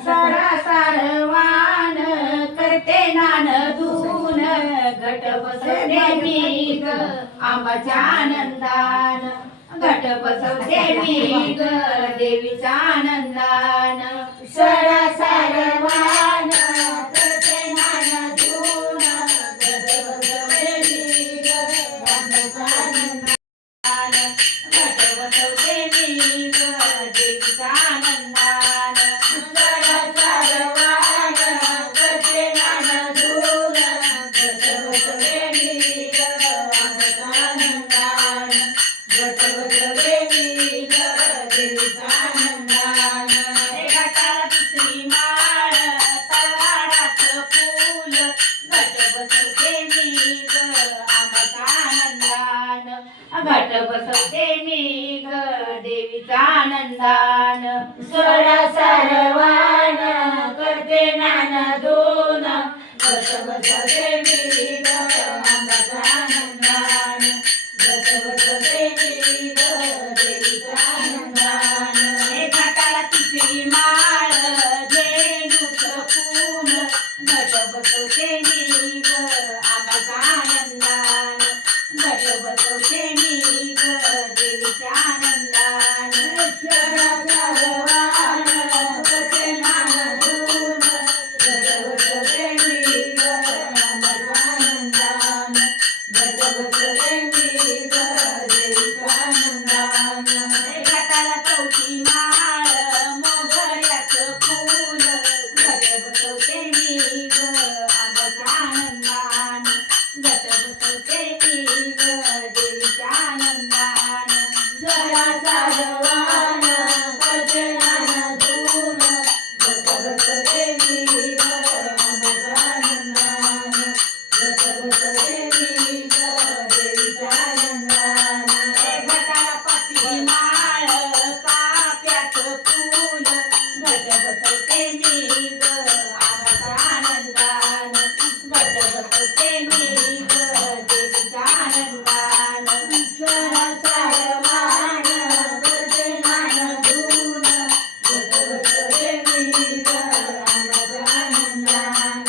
सारा सारवान करते नान धून घट बसवते मी ग आंबाच्या आनंदान घट बसवते मी ग देवीच्या आनंदान सारा सारवान करते नान धून घट बसवते मी ग आंबाच्या आनंदान घट बसवते मी ग देवीच्या आनंदान घट बसवते मी ग देवीचा आनंदान सोडा सारवान करते नान दोन घट बसवते मी ग आंबाचा आनंदान घट बसवते मी ग देवीचा आनंदान घटाला तिची माळ झेंडूचं फूल घट बसवते मी ग आंबाचा आनंदान घट बसवते मी ग देवीच्या आनंदान सारवान करते नान धून घट बसवते मी ग आंबाच्या आनंदान घट बसवते मी ग देवीच्या आनंदान घटाला चौथी माळ मोगऱ्याचं फूल घट बसवते मी ग आंबाच्या आनंदान घट बसवते मी ग देवीच्या आनंदान जरा सारवान करते नान धून घट बसवते मी ग आंबाच्या आनंदान घट बसवते मी ग देवीच्या आनंदान घटाला पाचवी माळ चाफ्याचं फूल घट बसवते मी ग आंबाच्या आनंदान घट बसवते मी ग देवीच्या आनंदान सारा सारवान करते नान धून घट बसवते मी ग आंबाच्या आनंदान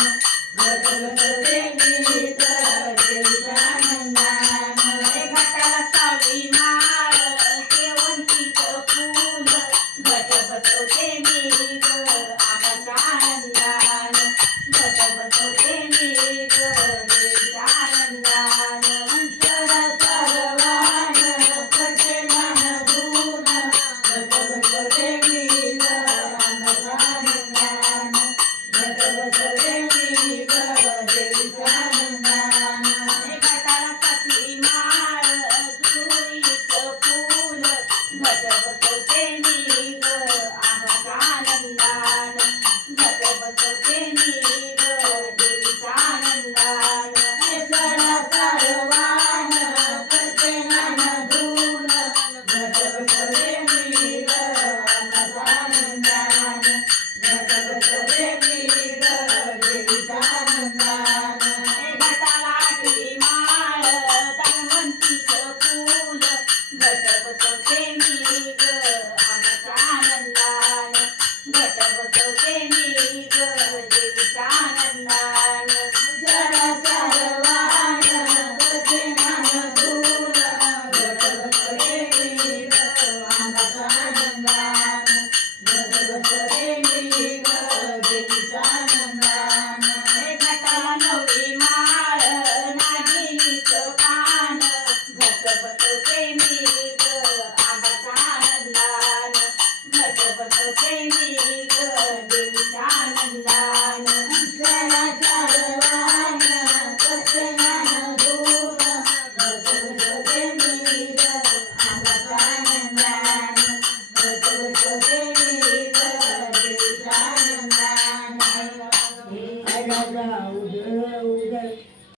घट बसवते मी ग देवीच्या आनंदान घटाला सावळी माळ शेवंतीचं फूल घट बसवते मी ग आंबाच्या आनंदान घट बसवते मी ग देवीच्या आनंदान सारा सारवान करते नान धून घट बसवते मी ग आंबाच्या आनंदान घट बसवते मी ग देवीच्या आनंदान घटाला सातवी माळ जुईचं फूल घट बसवते मी ग आंबाच्या आनंदान घट बसवते मी ग देवीच्या आनंदान सारा सारवान करते नान धून घट बसवते मी ग आंबाच्या आनंदान घट बसवते मी ग देवीच्या आनंदान घटाला आठवी माळ धन्वंतीचं फूल घट बसवते मी ग आंबाच्या आनंदान घट बसवते मी ग देवीच्या आनंदान जरा सारवान करते नान धून घट बसवते मी ग आंबाच्या आनंदान घट बसवते मी ग देवीच्या आनंदान घटाला नववी माळ नागिनीचं पान घट बसवते मी ग आंबाच्या आनंदान घट बसवते मी ग देवीच्या आनंदान सारा सारवान करते नान धून घट बसवते मी ग आंबाच्या आनंदान घट बसवते